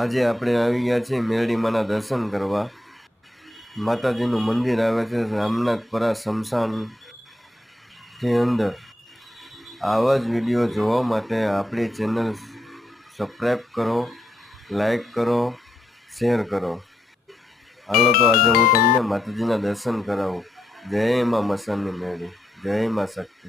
આજે આપણે આવી ગયા છીએ મેરડીમાના દર્શન કરવા. માતાજીનું મંદિર આવે છે રામનાથપરા સ્મશાનથી અંદર. આવા જ વિડીયો જોવા માટે આપણી ચેનલ સબસ્ક્રાઈબ કરો, લાઈક કરો, શેર કરો. હાલો તો આજે હું તમને માતાજીના દર્શન કરાવું. જય મા મસાની મેળી, જય મા શક્તિ.